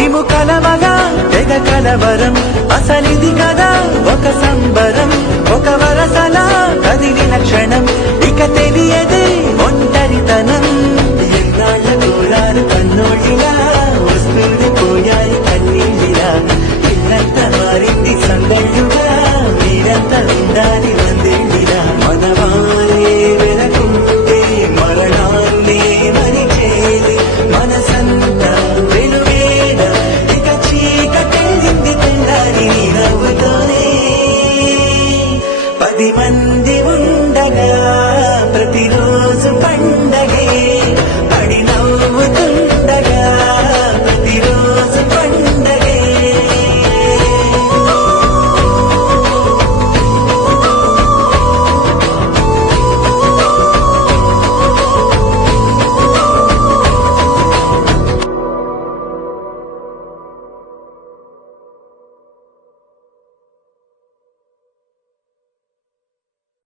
మేము కలవగా తెగ కలవరం అసలిది కదా ఒక సంబరం ఒక వరసలా కదిలిన క్షణం ఇక తెలియదే ఒంటరితనం ఎన్నాళ్ళ దూరాలు కన్నోళ్ళిలా